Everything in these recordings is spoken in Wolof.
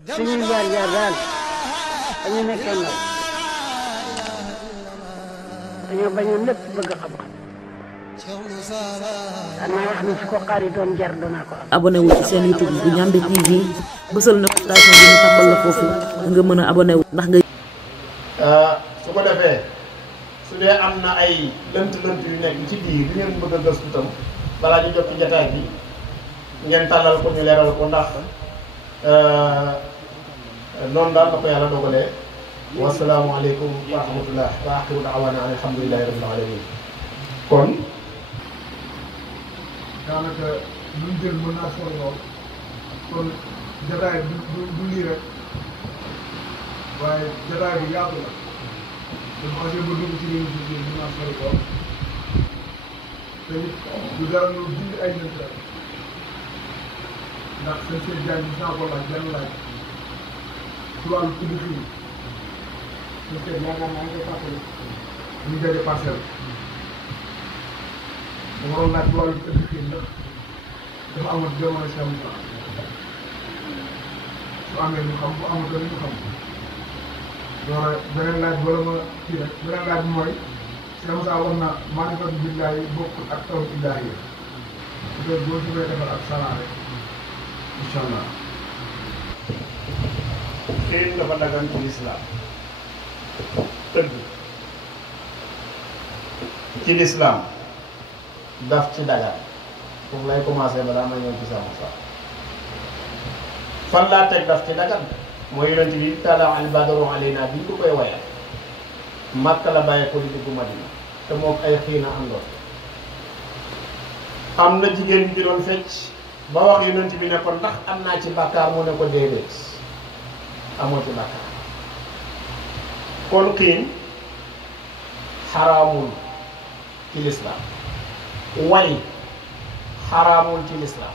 suñuy jaar-jaar daal dañu nekkee ndaw dañoo bañoon lépp bëgg xam-xam xanaa wax ni su ko xaar yi doon jar danaa ko am. abonné wu ci seen YouTube bu Ndiamé TV bësal notification bi ñu tàmbal la foofu nga mën a abonné wu ndax nga. su ko defee su dee am na ay lënt-lënt yu nekk ci biir yu ngeen bëgg a gëstu tam balaa ñu jot ci jotaay bi ngeen tàllal ko ñu leeral ko ndax noonu daal na ko yàlla dogalee. wasalaamualeykum wa rahmatullah wa axiru daawaana an alhamdulilahi rabbil alamin. kon daanaka luñ jël mën naa sori lool kon jotaay du lii rek waaye jotaay bi yaatu la dafa xasee ba dugg ci réew mi mën naa sori lool te it du dara lu dindi ay lënt rek ndax seen jaay bi saa ko laaj benn laaj ci wàllu tudd fii parce que yaakaar naa ngay fàttali ñu daje parcelle dama doon laaj ci wàllu tudd fii ndax dafa amoon jamono si am su amee ñu xam bu amutoon ñu xam loolu beneen laaj wala ma kii rek beneen laaj bi mooy Cheikh Moussa wax na maarifatu billaahi bokkul ak taw illaahi yi peut-être boo ci koy defal ak salaa rek incha allah. xiin dafa dagan ci lislaam tëgg ci lislaam daf ci dagan foofu lay commencé balaa ma ñëw ci sama sax fan laa teg daf ci dagan mooy yonent bi tala al badru alayna bi ñu koy wayal Makka la bàyyi ko di dugg Madina te moom ay xiina àndoon am na jigéen bi doon fecc ba wax yonent bi ne ko ndax am naa ci bàkkaar mu ne ko déedéet amoo ci bàkkaar kon xiin xaraamul ci lislaam way xaraamul ci lislaam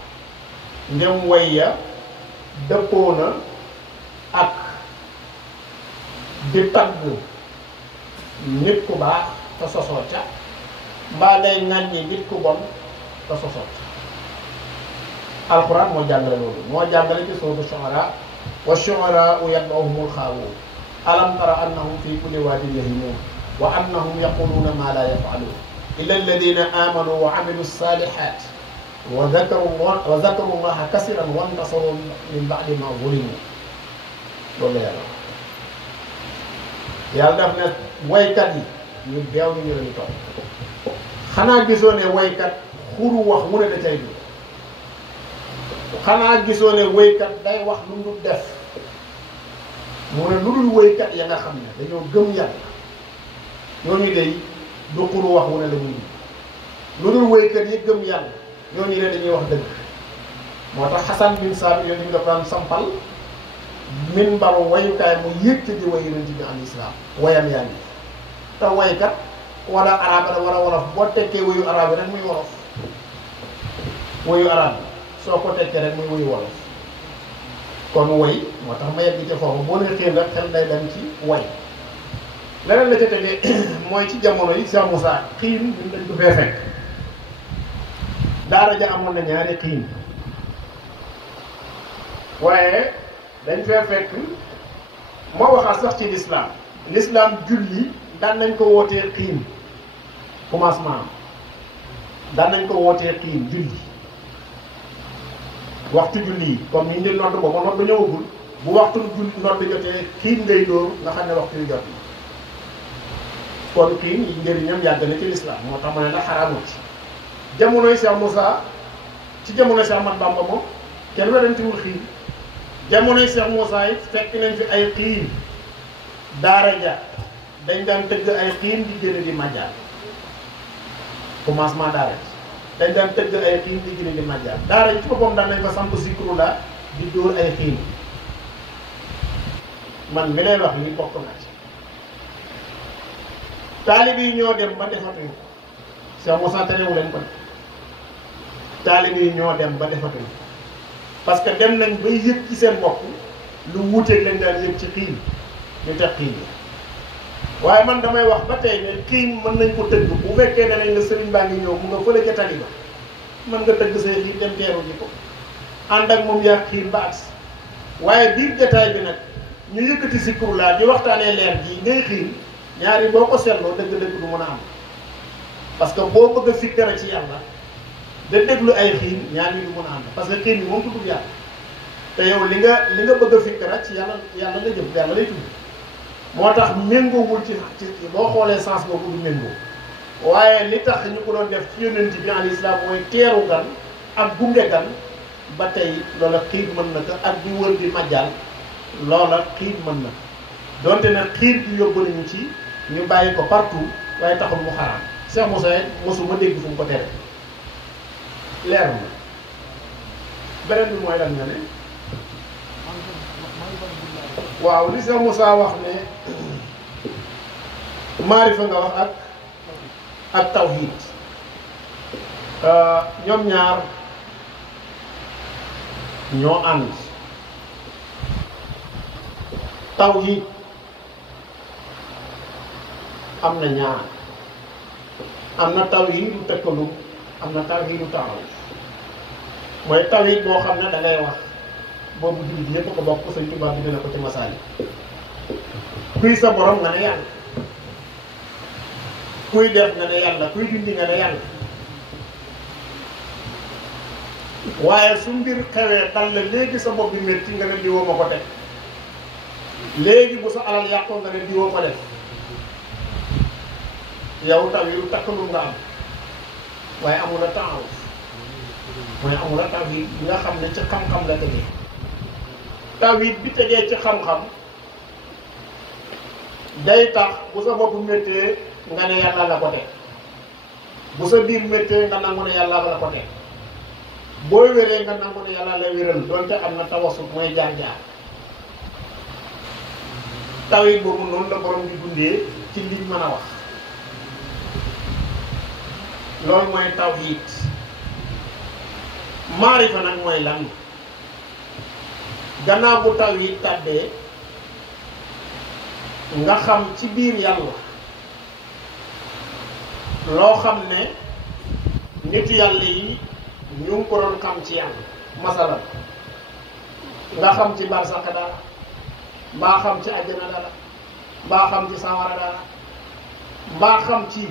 ndem way ya dëppoo na ak di tagg nit ku baax te sosoo ca mbaa ngay ŋàññi nit ku bon te sosoo ca alxuraan moo jàngale loolu moo jàngale ci suuratu Shu'araa wa shu'araa'u yatba'uhumul ghaawuun alam tara annahum fi kulli waadin yahiimuun wa annahum yaquluuna maa laa yaf'aluun illa alladhiina aamanuu wa 'amilus saalihaati wa dhakaru llaaha kasiiran wa intasaruu min ba'di maa zulimuu loolu la yàlla daf ne waykat yi ñu beew ñu lañu topp xanaa gisoo ne waykat xuru wax mu ne da cay dugg xanaa gisoo ne waykat day wax lu mu def mu ne lu dul waykat ya nga xam ne dañoo gëm yàlla ñooñu day du xuru wax mu ne la muy lu dul waykat yi gëm yàlla ñooñu de dañuy wax dëgg moo tax Xasan bin Saabit yooyu ñu nga daan sampal min baru wayukaay mu yëg ci di way yonent bi al islam wayam yaa ngi te waykat wala arab la wala wolof boo tekkee wayu arab yi rek muy wolof wayu arab yi soo ko tekkee rek muy wayu wolof kon way moo tax ma yegg ci foofu boo nee xëy rek xel day dem ci way leneen la ca tegee mooy ci jamono yi Cheikh Moussa xiin ñun dañ ko fee fekk daara ja amoon na ñaari xiin waaye dañ fee fekk moo waxaat sax ci l'islam julli daan nañ ko wootee xiin commencement daan nañ ko wootee xiin julli waxtu julli yi comme ni ñu leen nodd booba nodd ñëwagul bu waxtu julli nodd jotee xiin ngay dóor nga xam ne waxtu yu jot yi kon xiin yi njëriñam yàgg na ci l'islam moo tax ma ne la xaraamul ci jamonoy Cheikh Moussa ci jamonoy Cheikh Ahmad Bamba moom kenn werantewul xiin jamonoy Cheikh Moussa it fekk nañ fi ay xiin daara ja dañ daan tëgg ay xiin di génne di majjaal commencement daara ji dañ daan tëgg ay xiin di génne di majjaal daara ji ci boppam daan nañ fa samp zikru la di dóor ay xiin man mi lay wax li bokk na ci taalib yi ñoo dem ba defatuñu ko Cheikh Moussa terewu leen ko taalib yi ñoo dem ba defatuñu ko parce que dem nañ bay yëg ci seen bopp lu wuuteeg lañ daan yëg ci xiin ñu teg xiin yi waaye man damay wax ba tey ne xiin mën nañ ko tëgg bu fekkee ne nañ la sëriñ baa ngi ñëw mu nga fële ca tali ba mën nga tëgg say xiin dem teeru ji ko ànd ak moom yaa xiin ba agsi waaye biir jotaay bi nag ñu yëkkati zikrullah di waxtaanee leer gi ngay xiin ñaari boo ko seetloo dëgg-dëgg du mën a am parce que boo bëgg a fikkara ci yàlla da déglu ay xiin ñaari du mën a am parce que xiin bi moom tuddul yàlla te yow li nga bëgg a fikkara ci yàlla la jëm yàlla lay tudd moo tax méngoowul ci boo xoolee sens boobu du méngoo waaye li tax ñu ko doon def ci yonent bi alayhi salaam mooy teeru gan ak gunge gan ba tey loola xiir mën na ko ak di wër di majjal loola xiir mën na donte nag xiir bi yóbbu nañu ci ñu bàyyi ko partout waaye taxul mu xaraam Cheikh Moussa mosuma dégg fu mu ko tere leer na beneen bi mooy lan nga ne waaw li Cheikh Moussa wax ne maarifa nga wax ak tawhid ñoom ñaar ñoo ànd tawhid am na ñaar am na tawhidu tëkkalum am na tawhidu taawuf mooy tawhid boo xam ne da ngay wax boobu jullit yépp ko bokk Sëñ Tuubaa bi dina ko ci masaali kuy sa borom nga ne yàlla kuy def nga ne yàlla kuy dindi nga ne yàlla waaye su mbir xewee dal la léegi sa bopp bi métti nga ne diwoo ma ko teg léegi bu sa alal yàqoo nga ne diwoo ko def yow tawhidu takkalum nga am waaye amul a taawuf mooy amul a tawhid bi nga xam ne ci xam-xam la tegee tawhid bi tegee ci xam-xam day tax bu sa bopp méttee nga ne yàlla la ko teg bu sa biir méttee nga nangu ne yàlla la ko teg booy wéree nga nangu ne yàlla la wéral doonte am na tawasut mooy jaar-jaar tawhid boobu noonu la borom di dundee ci liñ mën a wax loolu mooy tawhid maarifa nag mooy lan gannaaw bu tawhid tàddee nga xam ci biir yàlla loo xam ne nit yàlla yi ñu ngi ko doon xam ci yàlla masalan nga xam ci barsàq dara mbaa xam ci àjjana dara mbaa xam ci sawara dara mbaa xam ci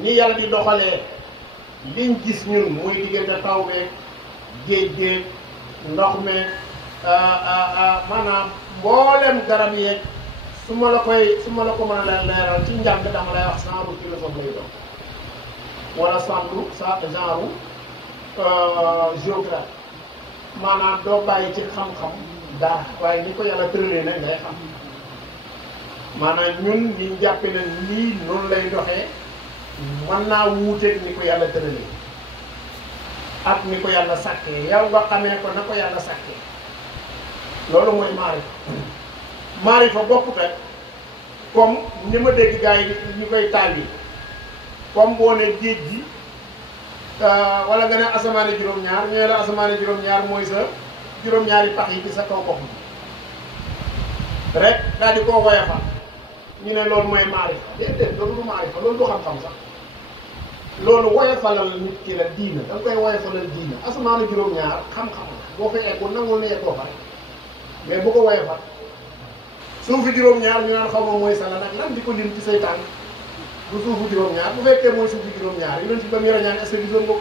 ni yàlla di doxalee liñ gis ñun muy diggante taw beeg géej géej ndox meeg maanaam mboolem garab yeeg su ma la ko mën a leeral ci njàng dama lay wax genre philosophe lay doon wala santu sa genre géographie maanaam doo bàyyi ci xam-xam dara waaye ni ko yàlla tëralee nag ngay xam maanaam ñun ñu jàppe ne lii noonu lay doxee mën naa wuuteeg ni ko yàlla tëralee ak ni ko yàlla sàkkee yow nga xamee ko na ko yàlla sàkkee loolu mooy maarifa maarifa bokkut ak comme ni ma dégg gars yi ñu koy taal yi comme boo ne géej gi wala nga ne asamaane juróom-ñaar ñee la asamaane juróom-ñaar mooy sa juróom-ñaari pax yi ci sa kaw bopp bi rek daal di koo woyofal ñu ne loolu mooy maarifa déedéet loolu du maarifa loolu du xam-xam sax loolu woyofalal nit ki la diina da nga koy woyofalal diina asamaane juróom-ñaar xam-xam la boo fa eggul nangul ne eggoo fa rek mais bu ko woyofal suufu juróom-ñaar ñu naan xaw ma mooy sala nag lan di ko lim ci say tànk bu suufu juróom-ñaar bu fekkee mooy suufu juróom-ñaar yu leen ci ba mu rañaan est-ce que gisoon nga ko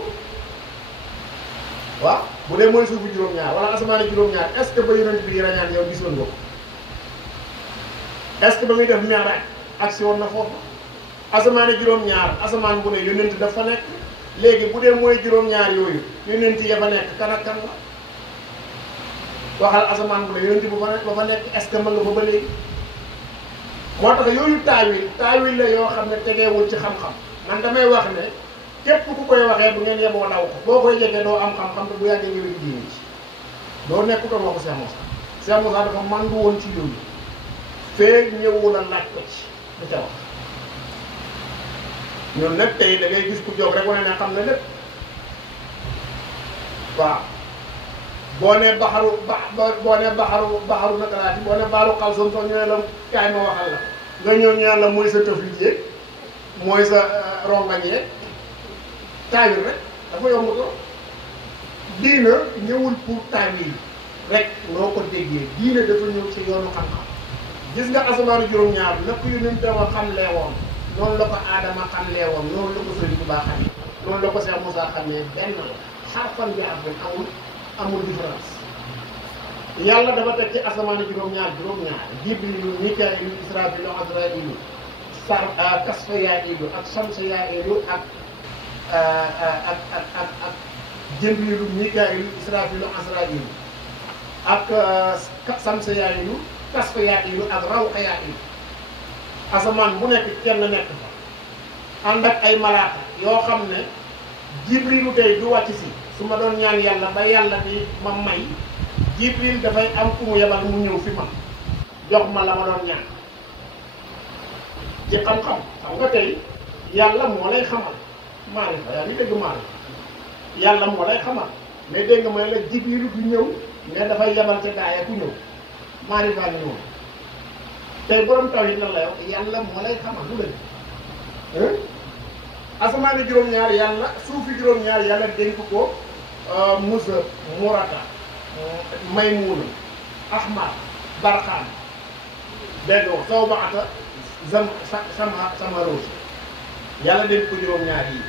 waaw bu dee mooy suufu juróom-ñaar wala asamaane juróom-ñaar est-ce que ba yonent bi rañaan yow gisoon nga ko est-ce que ba muy def mi'raaj agsi woon na foofu asamaane juróom-ñaar asamaan bu ne yonent dafa nekk léegi bu dee mooy juróom-ñaar yooyu yonent ya fa nekk kan ak kan la waxal asamaan bu ne yonent bu fa nekk est-ce que mën nga fa ba léegi moo tax yooyu taawil la yoo xam ne tegeewul ci xam-xam man damay wax ne képp ku koy waxee bu ngeen yeboo daw ko boo koy jegee doo am xam-xam te bu yàggee nga wéy diine ci doo nekk ko waxu Cheikh Moussa Cheikh Moussa dafa mandu woon ci yooyu feeg ñëwu la laaj ko ci du ca wax ñun nag tey da ngay gis ku jóg rek wane ne xam ne lépp waaw boo nee baxaru naka laati boo nee baaru xalsam sax ñu ne la kaay ma waxal la nga ñëw ñu ne la mooy sa tëflit yeeg mooy sa rongañ yeeg taawil rek dafa yomb ko diina ñëwul pour taawil rek noo ko déggee diine dafa ñëw ci yoonu xam-xam gis nga asamaanu juróom-ñaar la ko yonent wa xamlee woon noonu la ko Aadama xamlee woon noonu la ko Sëriñ Tuubaa xamee noonu la ko Cheikh Moussa xamee benn la xarfan bi amul différence yàlla dafa teg ci asamaanu juróom-ñaar Jibriilu Mikaa'ilu Israafiilu Azraa'iilu Kasfayaa'ilu ak Samsayaa'ilu ak Jibriilu Mikaa'ilu Israafiilu Azraa'iilu ak Samsayaa'ilu Kasfayaa'ilu ak Rawhayaa'ilu asamaan bu nekk kenn nekk fa ànd ak ay malaaka yoo xam ne Jibriilu tey du wàcc si su ma doon ñaan yàlla ba yàlla bi ma may Jibril dafay am ku mu yebal mu ñëw fi man jox ma la ma doon ñaan ci xam-xam xam nga tey yàlla moo lay xamal maarifa yaa ngi dégg maarifa yàlla moo lay xamal mais dégg nga mooy la Jibril du ñëw mais dafay yebal ca gaaya ku ñëw maarifa ni noonu tey borom taw yi lan lay wax yàlla moo lay xamal du dëgg asamaani juróom-ñaar yàlla suufi juróom-ñaar yàlla dénk ko Musa Murata Maymuna Ahmad Barxaan dégg nga Sawbaata sama Roos yàlla dénk ko juróom-ñaar yi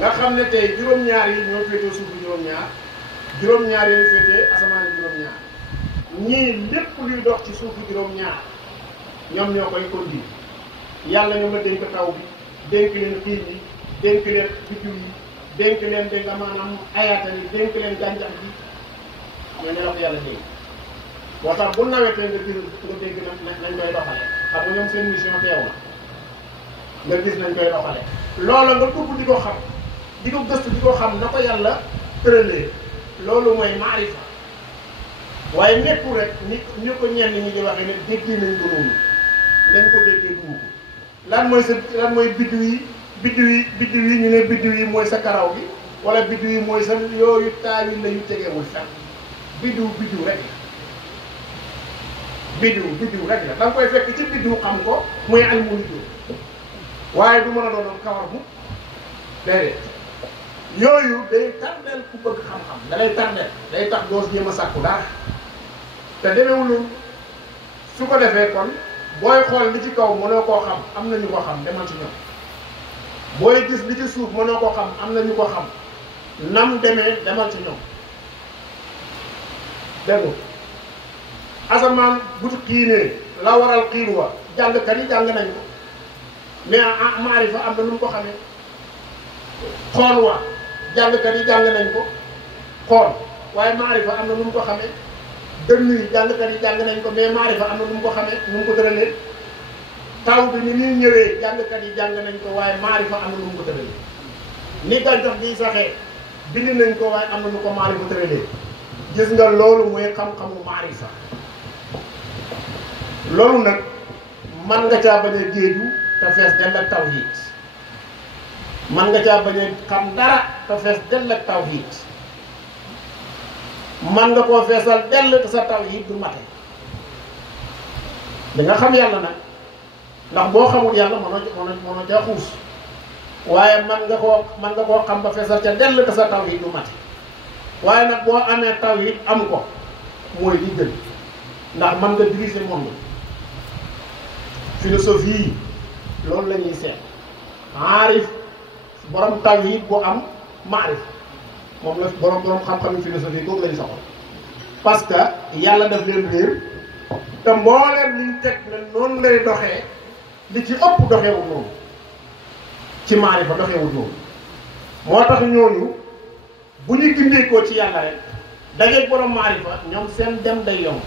nga xam ne tey juróom-ñaar yi ñoo féetee suufi juróom-ñaar juróom-ñaar yi féetee asamaani juróom-ñaar ñii lépp luy dox ci suufi juróom-ñaar ñoom ñoo koy conduire yàlla ñoom la dénk taw bi dénk leen xiir yi dénk leen biddiw yi dénk leen dégg nga maanaam ayaatal yi dénk leen gàncax bi ñoo ne la ko yàlla dénk boo tax bu nawetee nga gis nga dégg nañ koy doxale xam nga ñoom seen mission teew na nga gis nañ koy doxale loola nga dugg di ko xam di ko gëstu di ko xam na ko yàlla tëralee loolu mooy maarifa waaye nekkul rek ni ko ñenn ñi di waxee ne déggee nañ ko noonu nañ ko déggee dugg ko lan mooy biddiw yi ñu ne biddiw yi mooy sa karaw bi wala biddiw yi mooy sa yooyu taawil la yu tegewul fenn biddiw rek la biddiw rek la da nga koy fekk ci biddiw xam ko muy almunido waaye du mën a doon kawar bu déedéet yooyu day tardeel ku bëgg xam-xam da lay tardeel day tax doos jéem a sàkku dara te demewul loolu su ko defee kon booy xool li ci kaw mënoo koo xam am na ñu ko xam demal ci ñoom booy gis li ci suuf mënoo koo xam am na ñu ko xam nam demee demal ci ñoom dégg nga asamaan bu xiinee la waral xiin wa jàngkat yi jàng nañ ko mais maarifa am na nu mu ko xamee xool wa jàngkat yi jàng nañ ko xool waaye maarifa am na nu mu ko xamee dënn yi jàngkat yi jàng nañ ko mais maarifa am na nu mu ko xamee nu mu ko tëralee taw bi ni muy ñëwee jàngkat yi jàng nañ ko waaye maarifa am na nu mu ko tëralee ni gàncax gi saxee bind nañ ko waaye am na nu ko maarifa tëralee gis nga loolu mooy xam-xamu maarifa loolu nag man nga caa bañ a géeju te fees dell ak tawhiid man nga caa bañ a xam dara te fees dell ak tawhiid man nga koo feesal dell te sa tawhiid du mate da nga xam yàlla nag ndax boo xamul yàlla mënoo caa xuus waaye man nga koo xam ba feesal ca dell te sa tawhiid du mate waaye nag boo amee tawhiid am ko mooy li gën ndax man nga diriger monde philosophie yi loolu la ñuy seet aarif borom tawhiid bu am maarif moom la borom xam-xam philosophie kooku lañ soxla parce que yàlla daf leen réer te mbooleem liñ teg ne noonu lay doxee li ci ëpp doxewul noonu ci maarifa doxewul noonu moo tax ñooñu bu ñu gindeekoo ci yàlla rek dajeeg borom maarifa ñoom seen dem day yomb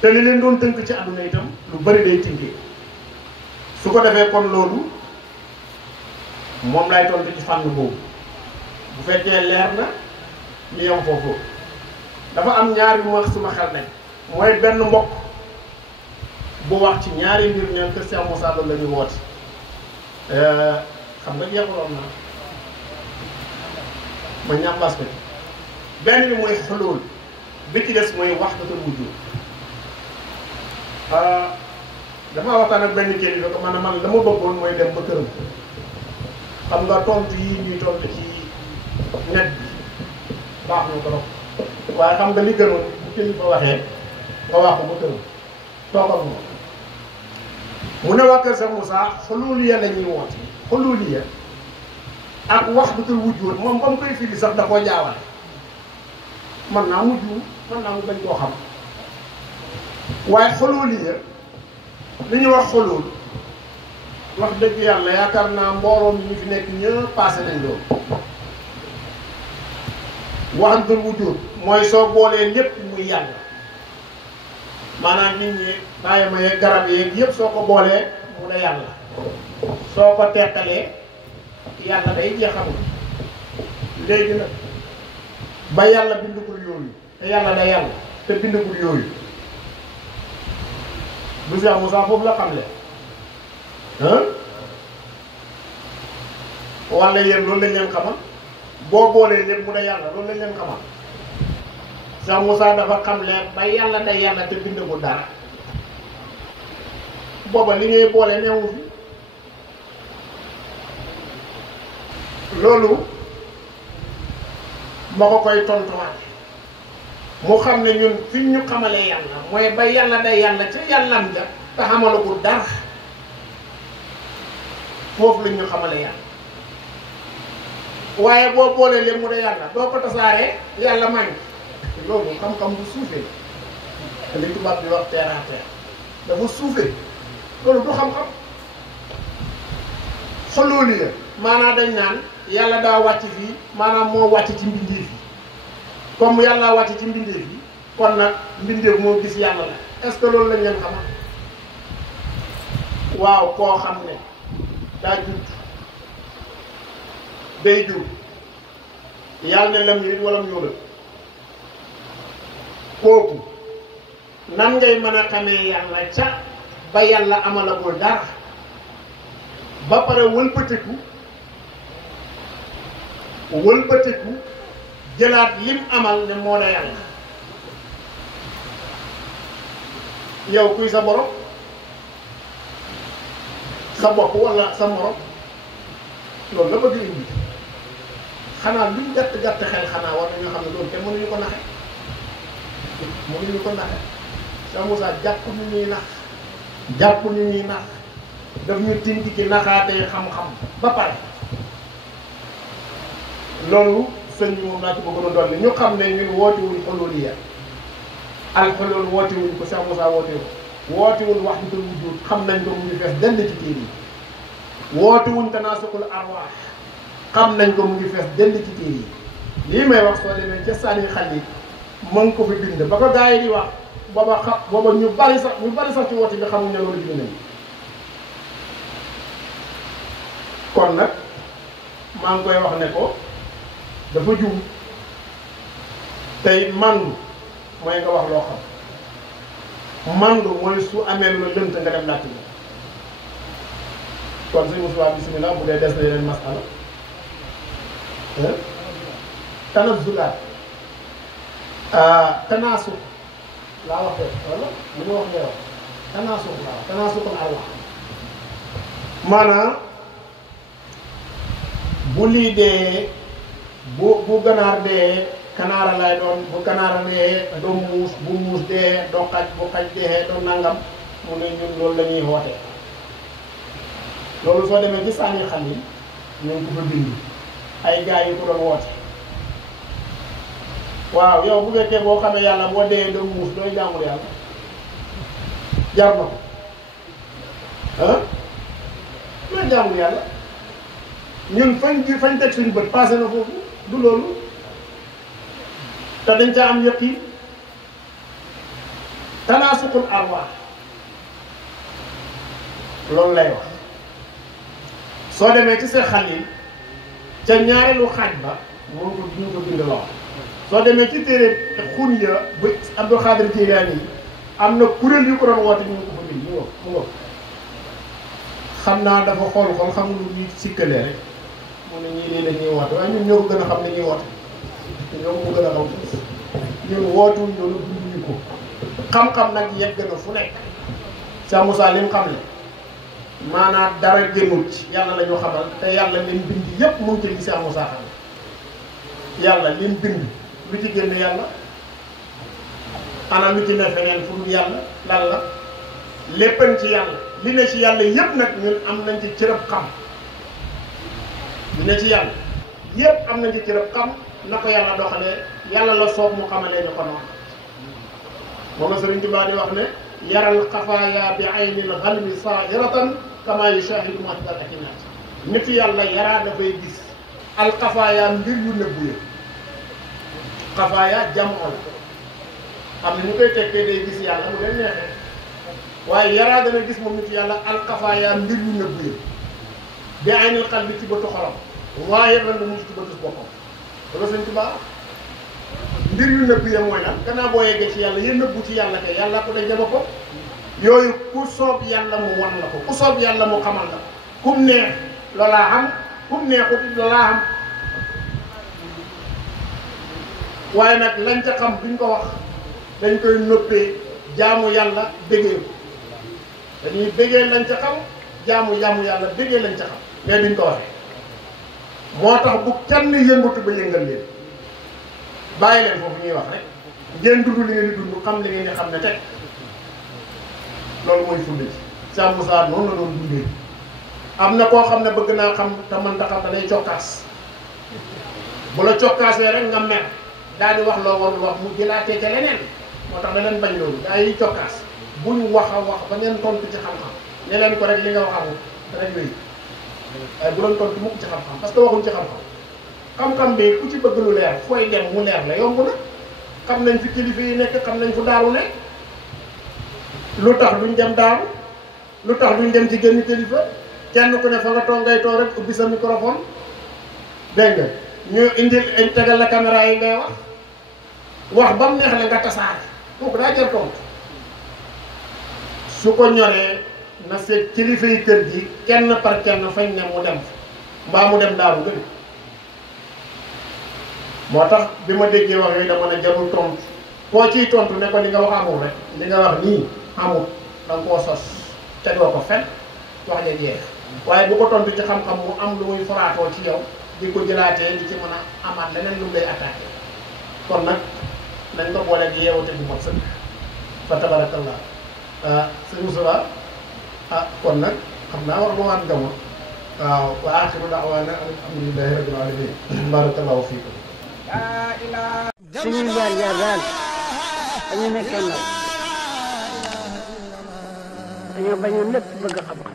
te li leen doon tënk ci àdduna itam lu bari day tënkee su ko defee kon loolu moom lay tontu ci fànn boobu bu fekkee leer na ñu yem foofu dafa am ñaar yu wax suma xel nañ mooy benn mbokk bu wax ci ñaari mbir neen que Cheikh Moussa Lo la ñu woote xam nga jeexaloon naa ma ñambaas ko ci benn bi mooy xulóol bi ci des mooy wax dafa mujj damaa waxtaan ak benn kilifa ko man dama bëggoon mooy dem ba këram xam nga tontu yi ñuy tontu ci net bi baax na trop waaye xam nga li gënoon kilifa waxee nga wax ko ba këram toogal moom mu ne waa kër Cheikh Moussa xululiya la ñuy woote xululiya ak wahdatul wujud moom ba mu koy firi sax da koo jaawale man naa mujj man naa mu bañ koo xam waaye xululiya li ñuy wax xulul wax dëgg yàlla yaakaar naa mbooloo mi ñu fi nekk ñëpp passé nañ loolu wahdatul wujud mooy soo boolee lépp muy yàlla maanaam nit ñi bàyyi ma yeeg garab yeeg yëpp soo ko boolee mu ne yàlla soo ko teqalee yàlla day jeexamul léegi nag ba yàlla bindugul yooyu te yàlla day yàlla te bindugul yooyu bu Cheikh Moussa foofu la xamle walla yéen loolu lañ leen xamal boo boolee lépp mu ne yàlla loolu lañ leen xamal Cheikh Moussa dafa xamle ba yàlla day yàlla te bindugul dara booba li ngay boole neewu fi loolu ma ko koy tontuwaat mu xam ne ñun fi ñu xamalee yàlla mooy ba yàlla day yàlla ca yàllam ja te xamalagul dara foofu lañ ñu xamalee yàlla waaye boo boolee leen mu de yàlla doo ko tasaaree yàlla mañ loolu xam-xam bu suufee te li tubaab di wax terre à terre dafa suufee loolu du xam-xam xolooli la maanaam dañ naan yàlla daa wàcc fii maanaam moo wàcc ci mbindeef yi comme yàlla wàcc ci mbindeef yi kon nag mbindeef moo gis yàlla la est-ce que loolu lañ leen xamal waaw koo xam ne daa judd day jur yàlla ne lam yit wala mu yóbbu kooku nan ngay mën a xamee yàlla ca ba yàlla amalagul dara ba pare wëlbatiku jëlaat lim amal ne moo da yàlla yow kuy sa borom sa bopp walla sa morom loolu la bëgg indi xanaa luñ gàtt gàtt xel xanaa war nañoo xam ne loolu kenn mënuñu ko naxe mënuñu ko naxe Cheikh Moussa jàpp ñu ñuy nax jàpp ñu ñuy nax daf ñu tinti ci naxaatee xam-xam ba pare loolu sëñ bi moom laa ci bëggoon a dolli ñu xam ne ñun woote wuñ xululiya al xulul woote wuñ ko Cheikh Moussa woote wuñ woote wuñ wahdatul wujud xam nañ ko mu ngi fees dell ci téere yi woote wuñ tanaasukul arwaax xam nañ ko mu ngi fees dell ci téere yi lii may wax soo demee ca sànni xal yi mën ko fi bind ba ko gars yi di wax booba ñu bari sax ci woote bi xamuñ ne loolu bind nañ kon nag maa ngi koy wax ne ko dafa juum tey mandu mooy nga wax loo xam mandu mooy su amee lu lënt nga dem laajte ko kon sëñ Moussa bismillah bu dee des na yeneen masala tanazulaat tanaasuk laa wax de wala lu ñu wax ngay wax tanaasuk laa wax tanaasukul arwaax maanaam bu lii dee bu ganaar dee kanaara lay doon bu kanaara dee doo muus bu muus dee doo xaj bu xaj dee doo nangam mu ne ñun loolu la ñuy woote loolu soo demee ci sànni xal yi ñu ngi ko fa bind ay gars yi ko doon woote waaw yow bu fekkee boo xamee yàlla boo dee doo muus dooy jaamul yàlla jar na ko ah dooy jaamul yàlla ñun fañ teg suñu bët passé na foofu du loolu te dañ ca am yaqin tanaasukul arwaax loolu lay wax soo demee ci sa xalil ca ñaareelu xaaj ba moo ko ñu ko bind la soo demee ci téere xun ya bu Abdou Khadir Jeylaani yi am na kuréel yu ko doon woote ñu ko fa bind mu ngo xam naa dafa xool xam lu ñuy sikkalee rek mu ne ñii lii la ñuy woote waaye ñun ñoo ko gën a xam ne ñuy woote ñoo ko gën a xam ñun wootuñ loolu dunduñu ko xam-xam nag yegg na fu nekk Cheikh Moussa li mu xam ne maanaam dara génnul ci yàlla la ñu xamal te yàlla lim bind yépp mu ngi ci li Cheikh Moussa xam yàlla lim bind lu ci génn yàlla ana lu ci ne feneen fu dul yàlla lan la léppañ ci yàlla li ne ci yàlla yépp nag ñun am nañ ci cërëb xam li ne ci yàlla yépp am nañ ci cërëb xam na ko yàlla doxalee yàlla la soob mu xamalee ñu ko noonu moom la Sëriñ Tuubaa di wax ne yaral xafaaya bi aynil xalbi saahiratan kama yushahidu mu'jizat akinat nit yàlla yaraa dafay gis al xafaaya mbir yu nëbbu ya xafaaya jamono am na ñu koy tekkee day gis yàlla mu leen neexee waaye yaraa dana gis moom nit yàlla al xafaaya mbir yu nëbbu ya bi aynil xalbi ci bëtu xolam waaye ren mu ci bëtu boppam loolu Sëriñ Tuubaa mbir yu nëbbu ya mooy lan gannaaw boo yeggee ci yàlla yéen nëbbu ci yàlla kay yàlla ko day jama ko yooyu ku soob yàlla mu wan la ko ku soob yàlla mu xamal la kum neex loolaa xam kum neexut loolaa xam waaye nag lañ ca xam duñ ko wax dañ koy noppee jaamu yàlla bégee ko dañuy bégee lañ ca xam jaamu yàlla bégee lañ ca xam mais duñ ko waxee moo tax bu kenn yëngatu ba yëngal leen bàyyi leen foofu ñuy wax rek ngeen dund li ngeen di dund xam li ngeen di xam ne teg loolu mooy fulla ci Cheikh Moussa noonu la doon dundee am na koo xam ne bëgg naa xam te man ta xam da day cokkaas bu la cokkaasee rek nga mer daal di wax loo warul wax mu jëlaatee ca leneen moo tax da leen bañ loolu daa yi cokkaas buñ wax a wax ba ngeen tontu ci xam-xam ne leen ko rek li nga wax amul rek wéy waaye bu doon tontu mukk ci xam-xam parce que waxuñ ci xam-xam xam-xam bi ku ci bëgg lu leer fooy dem mu leer la yomb na xam nañ fi kilifa yi nekk xam nañ fu daaru ne lu tax duñ dem daaru lu tax duñ dem ci génn kilifa kenn ku ne fa nga toog ngay toog rek ubbi sa microphone dégg nga ñu indil tegal la caméra yi ngay wax ba mu neex la nga tasaare kooku daa jar tontu su ko ñoree na seet kilifa yi kër gi kenn par kenn fañ ne mu dem mbaa mu dem daaru gën moo tax bi ma déggee wax yooyu dama ne jarul tontu koo ciy tontu ne ko li nga wax amul rek li nga wax nii amul da nga koo sos tegoo ko fen wax ja jeex waaye bu ko tontu ci xam-xam mu am lu muy faraatoo ci yow di ko jëlaatee di ci mën a amaat leneen lu mu lay attaqué kon nag nañ ko boole gi yeewute bu mat sëkk fa tabarakallah sëñ Moussa kon nag xam naa war lu waat nga ma waaw wa axiru da'waana alhamdulillahi rabbil alamin barakallahu fiikum suñuy jaar daal dañu nekkee ndaw dañoo bañoon lépp bëgg xam-xam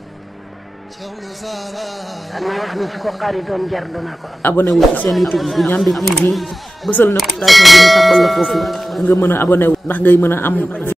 xanaa wax ni su ko xaaritoon jar danaa ko am. abonné wu ci seen YouTube bu Ndiamé TV bësal notification bi ñu tàmbal la foofu nga mën a abonné wu ndax ngay mën a am